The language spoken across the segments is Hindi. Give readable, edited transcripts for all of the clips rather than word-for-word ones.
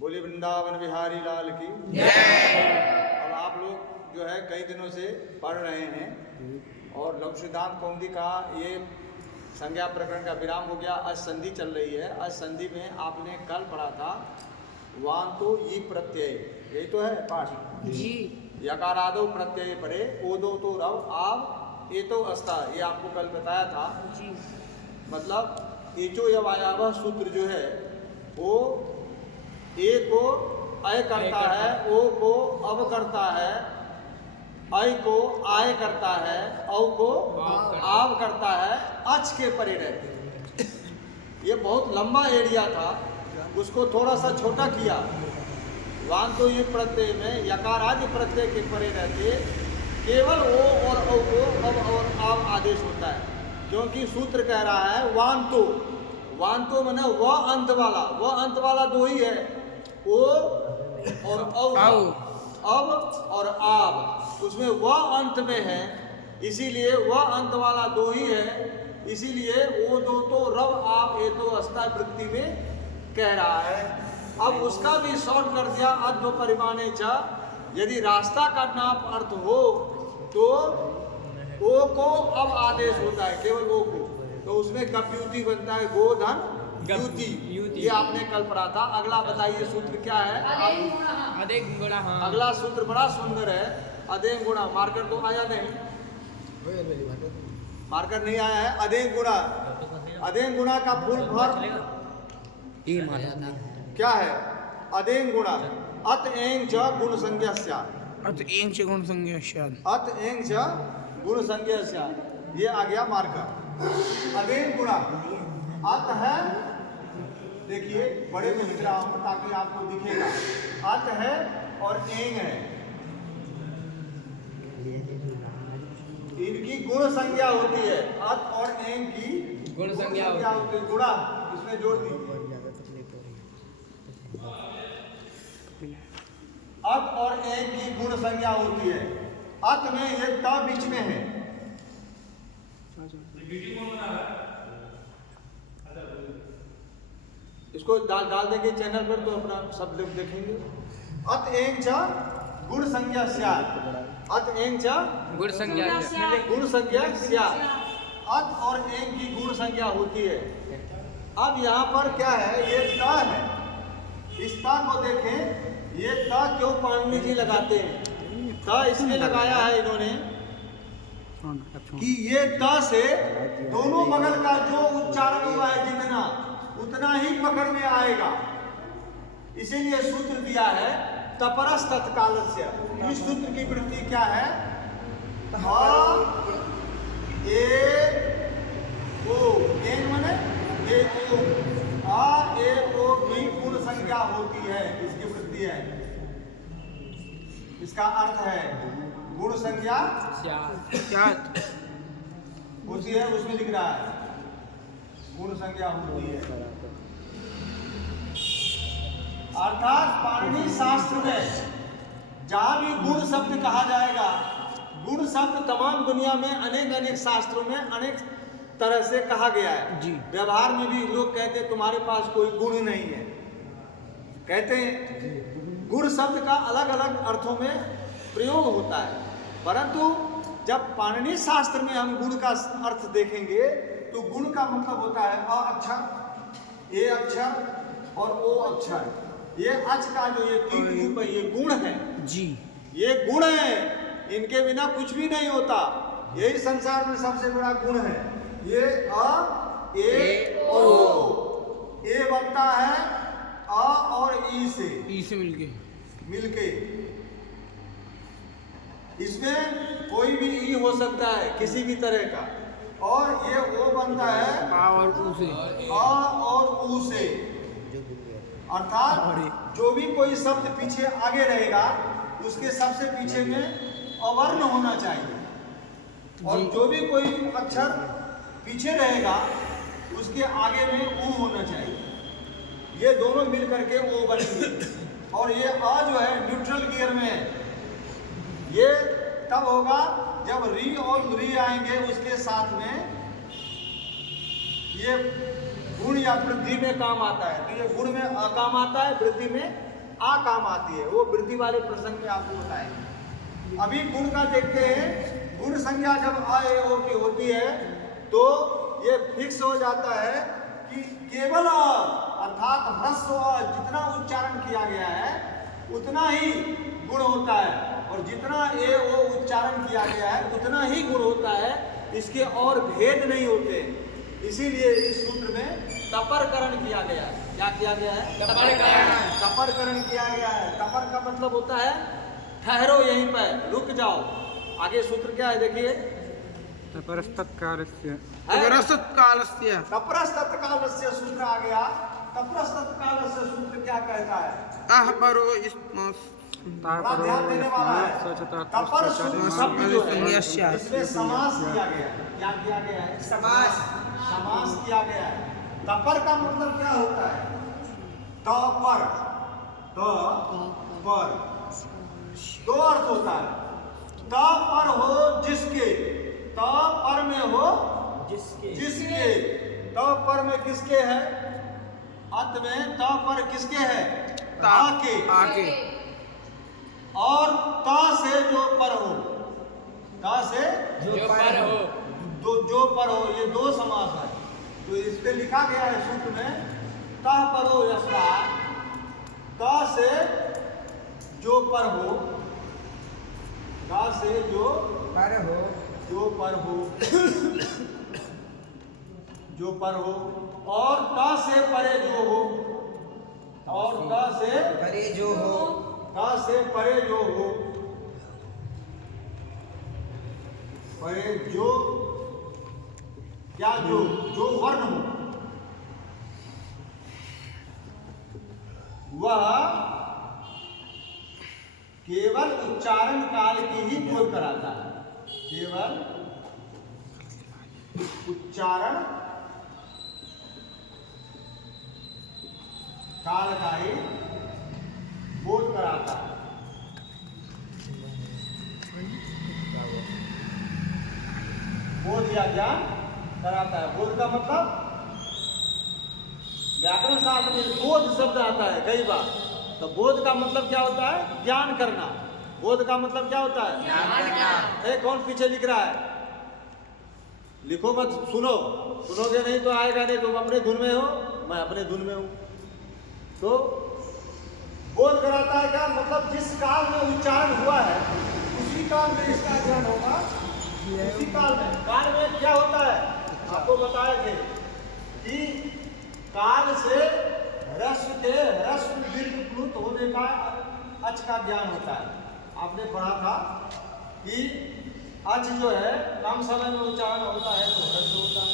बोले वृंदावन बिहारी लाल की। अब आप लोग जो है कई दिनों से पढ़ रहे हैं और लघु सिद्धांत कौमुदी का ये संज्ञा प्रकरण का विराम हो गया। आज संधि चल रही है। आज संधि में आपने कल पढ़ा था वांतो ई प्रत्यय, यही तो है पाठ जी। यकारादो प्रत्यय परे ओदो तो रव आव ए तो अस्ता, ये आपको कल बताया था जी। मतलब एचो यवायावह सूत्र जो है वो ए को अय करता है, ओ को अब करता है, अय को आय करता है, औ को आव करता है, अच के परे रहते। ये बहुत लंबा एरिया था, उसको थोड़ा सा छोटा किया। वांतो ये प्रत्यय में यकार आदि प्रत्यय के परे रहते केवल ओ और औ को अब और आव आदेश होता है, क्योंकि सूत्र कह रहा है वांतो। वांतो माने वह अंत वाला, वह अंत वाला दो ही है, ओ और औ, अब और आव, उसमें वह अंत में है, इसीलिए वह अंत वाला दो ही है, इसीलिए वो दो तो रव आव ए तो अस्था वृत्ति में कह रहा है। अब उसका भी शॉर्ट कर दिया अध्व परिमाणे च, यदि रास्ता का नाप अर्थ हो तो ओ को अब आदेश होता है, केवल ओ को, तो उसमें कप्यूति बनता है गोधन युति। ये आपने कल पढ़ा था। अगला बताइए सूत्र क्या है? अदेंग गुणा। हाँ, अगला सूत्र बड़ा सुंदर है, अदेंग गुणा। मार्कर तो आया नहीं, मार्कर नहीं आया है। अदेंग गुणा, अदेंग गुणा का फुल फॉर्म क्या है? अदेंग गुणा अत एंग च गुण संज्ञा स्यात्। अत एंग च गुण संज्ञा स्यात्। अत एंग च गुण संज्ञा स्यात्, ये आ गया मार्कर। अदेंग गुणा अत है, देखिए बड़े में लिख रहा हूं ताकि आपको दिखेगा। अत है और एंग है, इनकी गुण संज्ञा होती है। अत और एंग की गुण संज्ञा होती है। गुणा इसमें जोड़ दीजिए। अत और एंग की गुण संज्ञा होती है। अत में ये ता बीच में है। इसको डाल देंगे चैनल पर तो अपना सब लोग देखेंगे। अत एंग च गुण संज्ञा स्यात्। अत एंग च गुण संज्ञा स्यात्। अत और एंग की गुण संज्ञा होती है। अब यहाँ पर क्या है? ये ता है। इस ता को देखें, ये ता क्यों पाणिनि जी लगाते हैं? ता इसलिए लगाया है इन्होंने कि ये ता से दोनों बगल का जो उच्चारण हुआ है जितना, उतना ही पकड़ में आएगा। इसीलिए सूत्र दिया है तपरस तत्कालस्य। इस सूत्र की वृत्ति क्या है? आ ए ओ, एंग माने ए ओ, आ ए ओ भी गुण संज्ञा होती है, इसकी वृत्ति है। इसका अर्थ है गुण संज्ञा स्यात् होती है, उसमें लिख रहा है गुण संज्ञा होती है। अर्थात पाणिनि शास्त्र में जहां भी गुण शब्द कहा जाएगा, गुण शब्द तमाम दुनिया में अनेक शास्त्रों में अनेक तरह से कहा गया है जी। व्यवहार में भी लोग कहते हैं तुम्हारे पास कोई गुण नहीं है, कहते हैं। गुण शब्द का अलग अलग अर्थों में प्रयोग होता है, परंतु जब पाणिनि शास्त्र में हम गुण का अर्थ देखेंगे तो गुण का मतलब होता है अ अक्षर, ए अक्षर और ओ अक्षर। ये अच का जो ये तीन रूप है, ये गुण है जी। ये गुण है, इनके बिना कुछ भी नहीं होता। यही संसार में सबसे बड़ा गुण है। ये अ ए ओ, ए बनता है अ और ई से मिलके। इसमें कोई भी ई हो सकता है किसी भी तरह का, और ये ओ बनता है आ और ऊ से। आ और ऊ से। अर्थात जो भी कोई शब्द पीछे आगे रहेगा उसके सबसे पीछे में अवर्ण होना चाहिए, और जो भी कोई अक्षर पीछे रहेगा उसके आगे में ऊ होना चाहिए। ये दोनों मिल करके ओ बनेंगे। और ये आ जो है न्यूट्रल गियर में है, ये तब होगा जब री और री आएंगे उसके साथ में, ये गुण या वृद्धि में काम आता है। तो ये गुण में अ काम आता है, वृद्धि में आ काम आती है। वो वृद्धि वाले प्रसंग में आपको बताएंगे। अभी गुण का देखते हैं। गुण संज्ञा जब आ ए ओ की होती है तो ये फिक्स हो जाता है कि केवल अर्थात ह्रस्व जितना उच्चारण किया गया है उतना ही गुण होता है, और जितना ए ओ उच्चारण किया गया है उतना ही गुण होता है, इसके और भेद नहीं होते। इसीलिए इस सूत्र में तपरकरण किया गया है। क्या किया गया है? तपरकरण किया गया है। तपर का मतलब होता है ठहरो यहीं पर, रुक जाओ। आगे सूत्र क्या है देखिए, तपरस्तत्कालस्य तपरस्तत्कालस्य सूत्र आ गया। तपरस्तत्कालस्य सूत्र क्या कहता है? आहपरो बड़ा ध्यान देने वाला है। तपर शब्द जो है इसमें समास किया गया है। क्या किया गया है? समास किया गया है। तपर का मतलब क्या होता है? तपर, तपर दो अर्थ होता है। त पर हो जिसके, त पर में हो जिसके। त पर में किसके है? अत में त पर किसके है? आके। और त से जो पर हो, त से जो पर हो, ये दो समास है। तो इस पे लिखा गया है सूत्र में तह परो यस्मात्, त से जो पर हो, त से जो पर हो, जो पर हो, और त से परे जो हो, और त से परे जो हो, त से परे जो हो, परे जो क्या जो वर्ण हो वह केवल उच्चारण काल की ही बोध कराता है। केवल उच्चारण काल का ही बोध कराता है। बोध या ज्ञान कराता है। बोध का मतलब व्याकरण शास्त्र में बोध शब्द आता है कई बार। तो बोध का मतलब क्या होता है? ज्ञान करना। बोध का मतलब क्या होता है? ज्ञान करना। कौन पीछे लिख रहा है? लिखो मत, सुनोगे नहीं तो आएगा नहीं। तुम अपने धुन में हो, मैं अपने धुन में हूं। तो बोध कराता है क्या मतलब? जिस काल में उच्चारण हुआ है उसी काल में इसका ज्ञान होगा। उसी काल में क्या होता है? आपको बताए थे कि काल से ह्रस्व के ह्रस्व दीर्घ प्लुत होने का अच का ज्ञान होता है। आपने पढ़ा था कि अच जो है कम समय में उच्चारण होता है तो ह्रस्व होता है,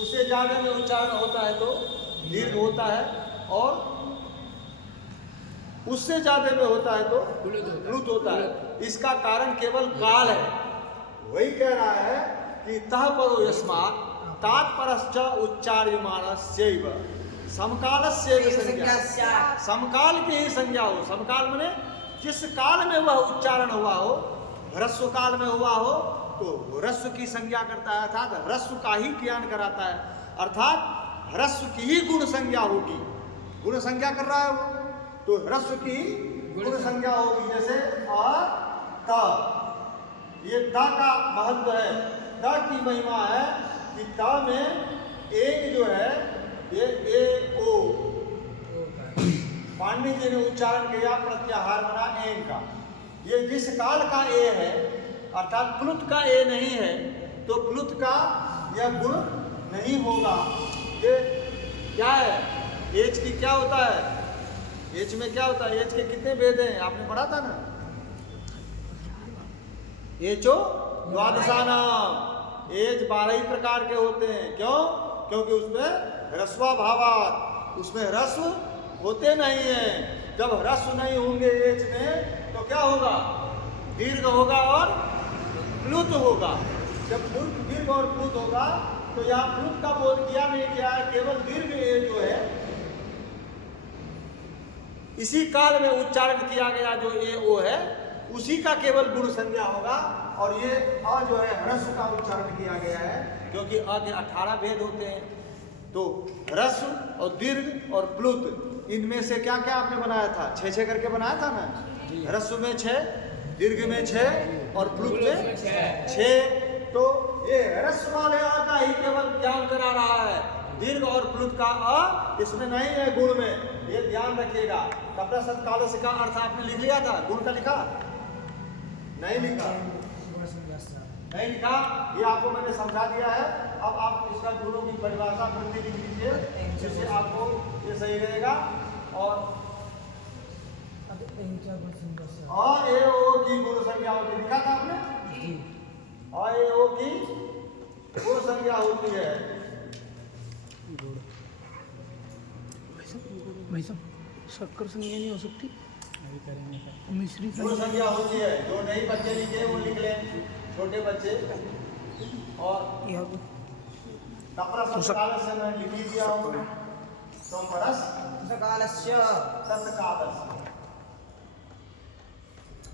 उससे ज्यादा में उच्चारण होता है तो दीर्घ होता है, और उससे ज्यादा में होता है तो प्लुत होता है। इसका कारण केवल काल है। वही कह रहा है कि तह परो यस्मात् तात्परश्च उच्चार्यमाणस्यैव समकालस्यैव संज्ञा। समकाल की ही संज्ञा हो। समकाल माने जिस काल में वह उच्चारण हुआ हो, ह्रस्व काल में हुआ हो तो ह्रस्व की संज्ञा करता है, अर्थात ह्रस्व का ही ज्ञान कराता है। अर्थात ह्रस्व की ही गुण संज्ञा होगी। गुण संज्ञा कर रहा है वो, तो ह्रस्व की गुण संज्ञा होगी। जैसे अ त, ये त का महत्व है। त की महिमा है कि त में एक जो है ये ए ओ, पाणिनि जी ने उच्चारण किया प्रत्याहार बना एन का। ये जिस काल का ए है अर्थात प्लुत का ए नहीं है तो प्लुत का यह गुण नहीं होगा। ये क्या है? एच की क्या होता है? एच में क्या होता है? एच के कितने भेद हैं आपने पढ़ा था ना? एचो द्वादशानाम, एच 12 ही प्रकार के होते हैं। क्यों? क्योंकि उसमें ह्रस्वाभावात, उसमें ह्रस्व होते नहीं है। जब ह्रस्व नहीं होंगे एच में तो क्या होगा? दीर्घ होगा और प्लुत होगा। जब दीर्घ और प्लुत होगा तो यहाँ प्लुत का बोध किया नहीं गया है, केवल दीर्घ ए जो है इसी काल में उच्चारण किया गया जो ए ओ है उसी का केवल गुण संज्ञा होगा। और ये अ जो है ह्रस्व का उच्चारण किया गया है, क्योंकि अ के 18 भेद होते हैं। तो ह्रस्व और दीर्घ और प्लुत, इनमें से क्या क्या आपने बनाया था? 6 करके बनाया था ना। ह्रस्व में 6, दीर्घ में 6 और प्लुत में 6। तो ये ह्रस्व वाले अ का ही केवल ज्ञान करा रहा है, दीर्घ और प्लुत का अ इसमें नहीं है गुण में, ये ध्यान रखिएगा। कपड़ा सत्कालस्य का अर्थ आपने लिख लिया था, गुण का लिखा नहीं? लिखा नहीं लिखा, ये आपको मैंने समझा दिया है। अब आप इसका गुणों की परिभाषा वृद्धि लिख लीजिए, जिससे आपको ये सही रहेगा। और ए ओ की गुण संज्ञा होती, लिखा था आपने? ए ओ की गुण संज्ञा होती है। भाई साहब शक्कर संज्ञा नहीं हो सकती? मिश्री गुण संज्ञा होती है। जो नहीं बच्चे लिखे वो लिख लें, छोटे बच्चे। और यहाँ कपड़ा सत्कालस्य मैं लिख ही दिया हूँ। सकालस्य सत्कालस्य।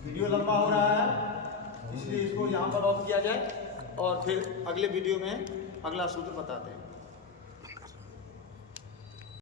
वीडियो लंबा हो रहा है, इसलिए इसको यहाँ पर ऑफ किया जाए और फिर अगले वीडियो में अगला सूत्र बताते हैं।